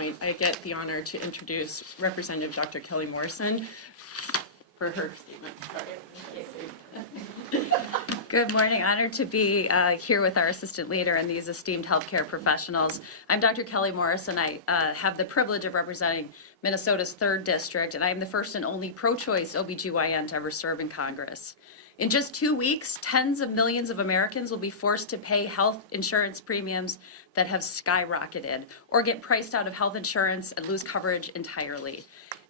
point, I get the honor to introduce Representative Dr. Kelly Morrison for her statement. Good morning. Honored to be here with our assistant leader and these esteemed healthcare professionals. I'm Dr. Kelly Morrison. I have the privilege of representing Minnesota's 3rd District, and I am the first and only pro-choice OBGYN to ever serve in Congress. In just 2 weeks, tens of millions of Americans will be forced to pay health insurance premiums that have skyrocketed or get priced out of health insurance and lose coverage entirely.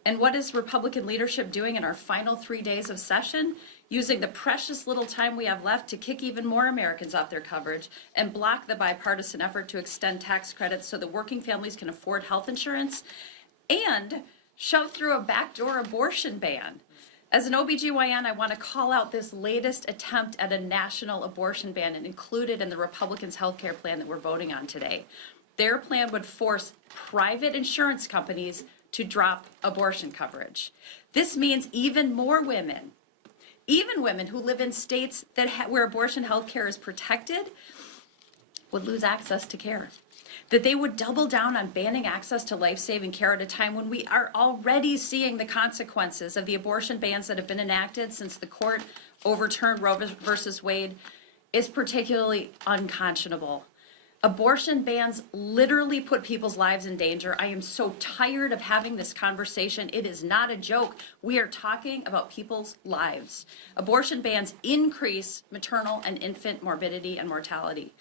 And what is Republican leadership doing in our final 3 days of session? Using the precious little time we have left to kick even more Americans off their coverage and block the bipartisan effort to extend tax credits so that working families can afford health insurance, and shove through a backdoor abortion ban. As an OBGYN, I want to call out this latest attempt at a national abortion ban and include it in the Republicans' health care plan that we're voting on today. Their plan would force private insurance companies to drop abortion coverage. This means even more women, even women who live in states that where abortion health care is protected, would lose access to care. That they would double down on banning access to life-saving care at a time when we are already seeing the consequences of the abortion bans that have been enacted since the court overturned Roe versus Wade is particularly unconscionable. Abortion bans literally put people's lives in danger. I am so tired of having this conversation. It is not a joke. We are talking about people's lives. Abortion bans increase maternal and infant morbidity and mortality.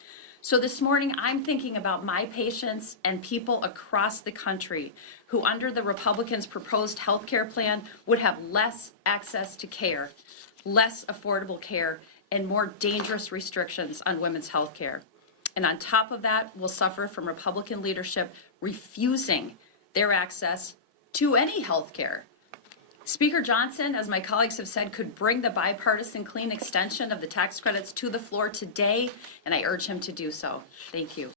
So this morning, I'm thinking about my patients and people across the country who, under the Republicans' proposed health care plan, would have less access to care, less affordable care, and more dangerous restrictions on women's health care. And on top of that, will suffer from Republican leadership refusing their access to any health care. Speaker Johnson, as my colleagues have said, could bring the bipartisan clean extension of the tax credits to the floor today, and I urge him to do so. Thank you.